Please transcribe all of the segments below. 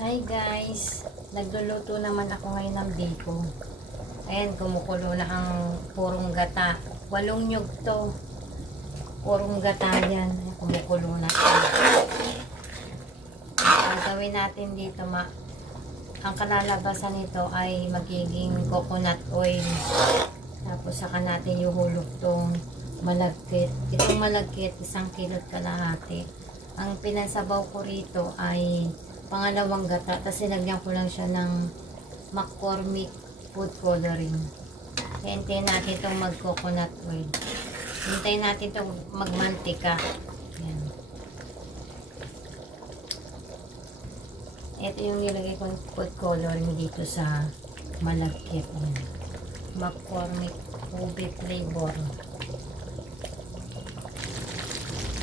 Hi guys, nagluluto naman ako ngayon ng biko. Ayan, kumukulo na ang purong gata. 8 nyug to. Purong gata yan. Ayan, kumukulo na siya. Ang gawin natin dito, ang kalalabasan nito ay magiging coconut oil. Tapos saka natin ihulog tong malagkit. Itong malagkit, 1 kilot kalahati. Ang pinansabaw ko rito ay pangalawang gata. Tapos sinagyan ko lang siya ng McCormick food coloring. Hintayin natin itong mag-coconut oil. Hintayin natin itong magmantika. Yan. Ito yung nilagay kong food coloring dito sa malagkit. Yan. McCormick ube flavor.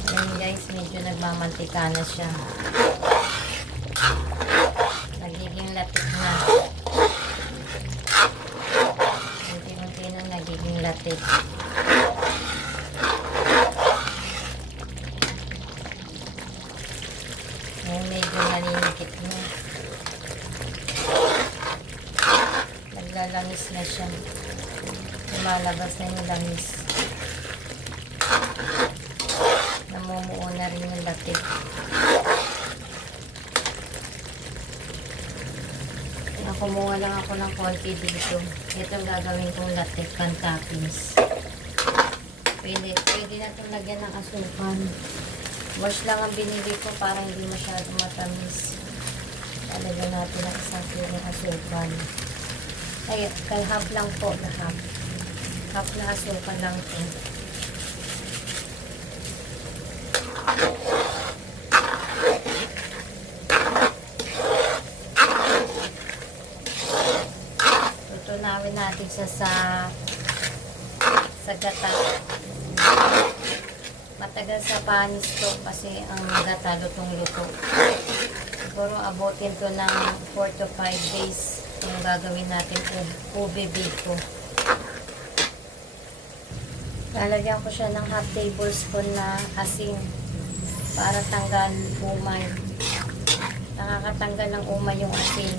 Ayan guys, medyo nagmamantika na siya. Nagiging latik na. Unti-unti na nagiging latik. Ayan, medyo nalinikit na. Naglalangis na siya. Lumalabas na yung langis. Namumuo na rin yung latik. Kumuha lang ako ng konti dito. Ito gagawin kong latte pan toppings. Pwede na itong lagyan ng asukan. Wash lang ang binili ko para hindi masyadong matamis. Talagyan natin ang 1 kilong asukan. Ay, half lang po na half. Half na asukan lang po. Tunawin natin siya sa gata. Matagal sa panis to kasi ang gata lutong-luto. Siguro abutin to ng 4 to 5 days kung gagawin natin ube biko. Lalagyan ko siya ng half tablespoon na asin para tanggal umay. Nakakatanggal ng umay yung asin.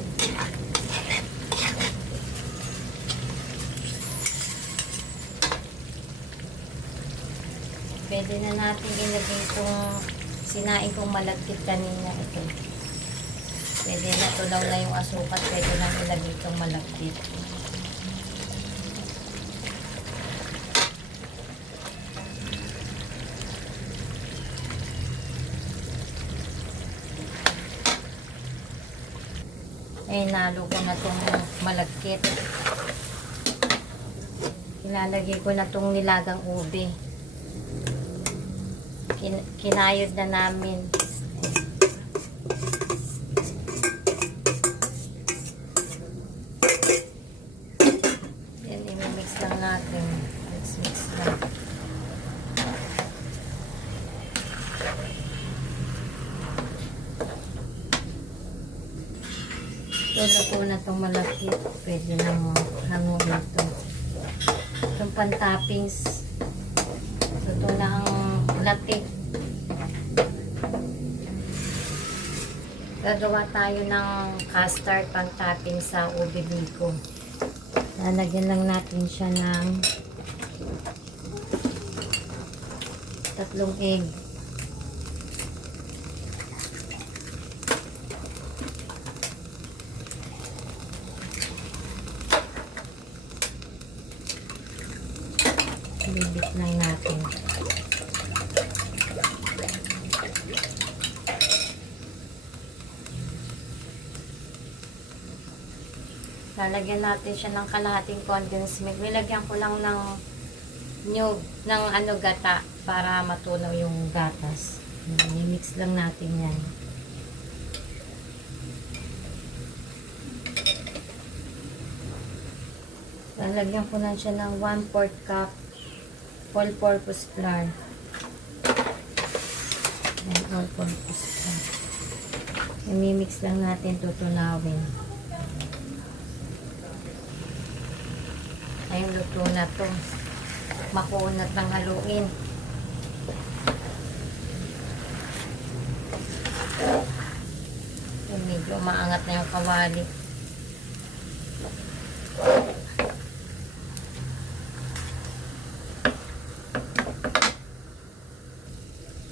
Pwede na natin ilagay itong sinain kong malagkit kanina. Ito. Pwede na ito daw na yung asukat. Pwede na ilagay itong malagkit. Eh, nalo ko na itong malagkit. Ilalagay ko na itong nilagang ube. Kinayod na namin. Yan, i-mix lang natin. Mix lang. Tulad ko na itong malaki. Pwede na mo hangong ito. Itong pan-toppings. Ito na ang latik. Gagawa tayo ng custard pang topping sa ube biko. Lalagyan lang natin siya ng 3 egg. Bibit lang natin. Lalagyan natin siya ng kalahating condensed milk. Nilagyan ko lang ng gata para matunaw yung gatas. I-mix lang natin yan. Lalagyan ko lang siya ng 1/4 cup all-purpose flour. Yan, all-purpose flour. I-mix lang natin, tutunawin. Ayun, luto na to. Makunat ng haluin. Yung medyo maangat na yung kawali.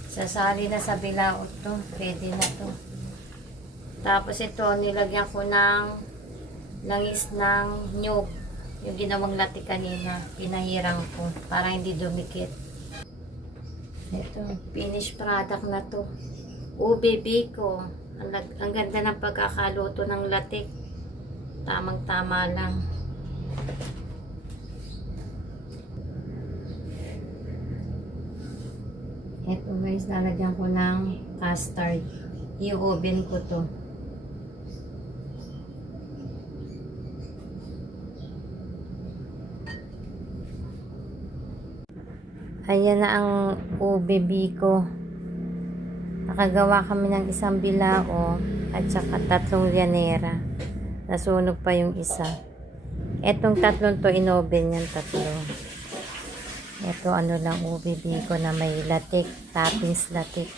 Sasali na sa bilaot to. Pwede na to. Tapos ito, nilagyan ko ng langis ng nyug. Yung ginawang latte kanina. Pinahirang ko para hindi dumikit. Ito, finished product na to. Ube biko. Ang ganda ng pagkakaluto ng latte. Tamang-tama lang. Ito guys, lalagyan ko ng custard. I-oven ko to. Ayan na ang ube biko. Nakagawa kami ng isang bilao at saka 3 llanera. Nasunog pa yung isa. Etong 3 to, in-oven yan 3. Ito ano lang ube biko na may latik, toppings latik.